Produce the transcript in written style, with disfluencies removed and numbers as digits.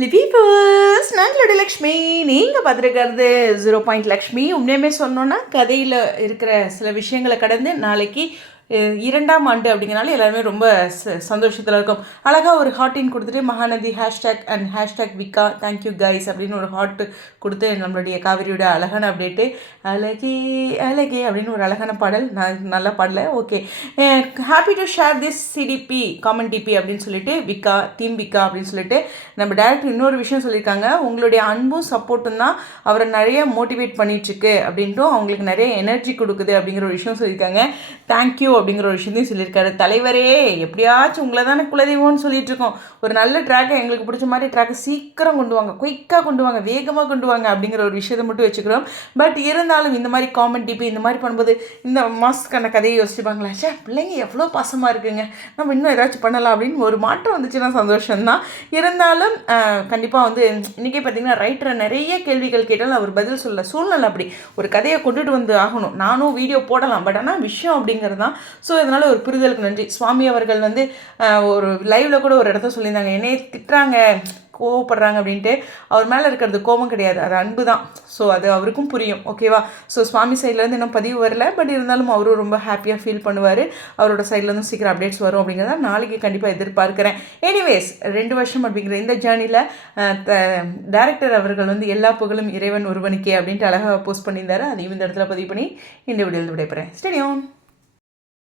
லிவிபர்ஸ் நாங்களோட லக்ஷ்மி நீங்கள் பார்த்துருக்கிறது 0 லக்ஷ்மி. உண்மையுமே சொன்னோன்னா கதையில் இருக்கிற சில விஷயங்களை கடந்து நாளைக்கு 2ஆம் ஆண்டு அப்படிங்கிறனால எல்லாருமே ரொம்ப சந்தோஷத்தில் இருக்கும். அழகாக ஒரு ஹார்ட்டின் கொடுத்துட்டு மகாநதி ஹேஷ்டேக் விக்கா தேங்க்யூ கைஸ் அப்படின்னு ஒரு ஹார்ட் கொடுத்து நம்மளுடைய காவிரியோட அழகான அப்டேட்டு அழகே அழகே அப்படின்னு ஒரு அழகான பாடல். நான் நல்லா பாடல, okay. Happy to share this CDP common DP அப்படின்னு சொல்லிட்டு விக்கா டீம் விக்கா அப்படின்னு சொல்லிட்டு நம்ம டேரக்டர் இன்னொரு விஷயம் சொல்லியிருக்காங்க. உங்களுடைய அன்பும் சப்போர்ட்டும் தான் அவரை நிறைய மோட்டிவேட் பண்ணிட்டுருக்கு அப்படின்ட்டும் அவங்களுக்கு நிறைய எனர்ஜி கொடுக்குது அப்படிங்கிற ஒரு விஷயம் சொல்லியிருக்காங்க. தேங்க்யூ அப்படிங்கிற ஒரு விஷயத்தையும் சொல்லியிருக்காரு. தலைவரே எப்படியாச்சும் உங்களை தானே குலதெய்வம்னு சொல்லிட்டு இருக்கோம், ஒரு நல்ல ட்ராக்கை எங்களுக்கு பிடிச்ச மாதிரி ட்ராக்கை சீக்கிரம் கொண்டு வாங்க, குயிக்காக கொண்டு வாங்க, வேகமாக கொண்டு வாங்க அப்படிங்கிற ஒரு விஷயத்தை மட்டும் வச்சுக்கிறோம். பட் இருந்தாலும் இந்த மாதிரி காமெண்ட் டிபி இந்த மாதிரி பண்ணும்போது இந்த மாஸ்க்கான கதையை யோசிச்சுப்பாங்களா, சே பிள்ளைங்க எவ்வளோ பாசமாக இருக்குங்க, நம்ம இன்னும் ஏதாச்சும் பண்ணலாம் அப்படின்னு ஒரு மாற்றம் வந்துச்சுன்னா சந்தோஷம்தான். இருந்தாலும் கண்டிப்பாக வந்து இன்றைக்கி பார்த்திங்கன்னா ரைட்டரை நிறைய கேள்விகள் கேட்டாலும் அவர் பதில் சொல்ல சூழ்நிலை அப்படி ஒரு கதையை கொண்டுட்டு வந்து ஆகணும். நானும் வீடியோ போடலாம், பட் ஆனால் விஷயம் அப்படிங்கிறது தான். ஸோ இதனால் ஒரு புரிதலுக்கு நன்றி. சுவாமி அவர்கள் வந்து ஒரு லைவில் கூட ஒரு இடத்த சொல்லியிருந்தாங்க, என்னையே திட்டுறாங்க கோவப்படுறாங்க அப்படின்ட்டு. அவர் மேலே இருக்கிறது கோபம் கிடையாது, அது அன்பு தான். ஸோ அது அவருக்கும் புரியும், ஓகேவா. ஸோ சுவாமி சைட்லேருந்து இன்னும் பதிவு வரல, பட் இருந்தாலும் அவரும் ரொம்ப ஹாப்பியாக ஃபீல் பண்ணுவார். அவரோட சைட்லேருந்து சீக்கிரம் அப்டேட்ஸ் வரும் அப்படிங்கிறத நாளைக்கு கண்டிப்பாக எதிர்பார்க்குறேன். எனிவேஸ் 2 வருஷம் அப்படிங்கிற இந்த ஜேர்னியில் டேரக்டர் அவர்கள் வந்து எல்லா புகழும் இறைவன் ஒருவனுக்கே அப்படின்ட்டு அழகாக போஸ்ட் பண்ணியிருந்தாரு. அதையும் இந்த இடத்துல பதிவு பண்ணி இந்த வீடியோவில் விடைபெறேன். ஸ்டேடியோன்.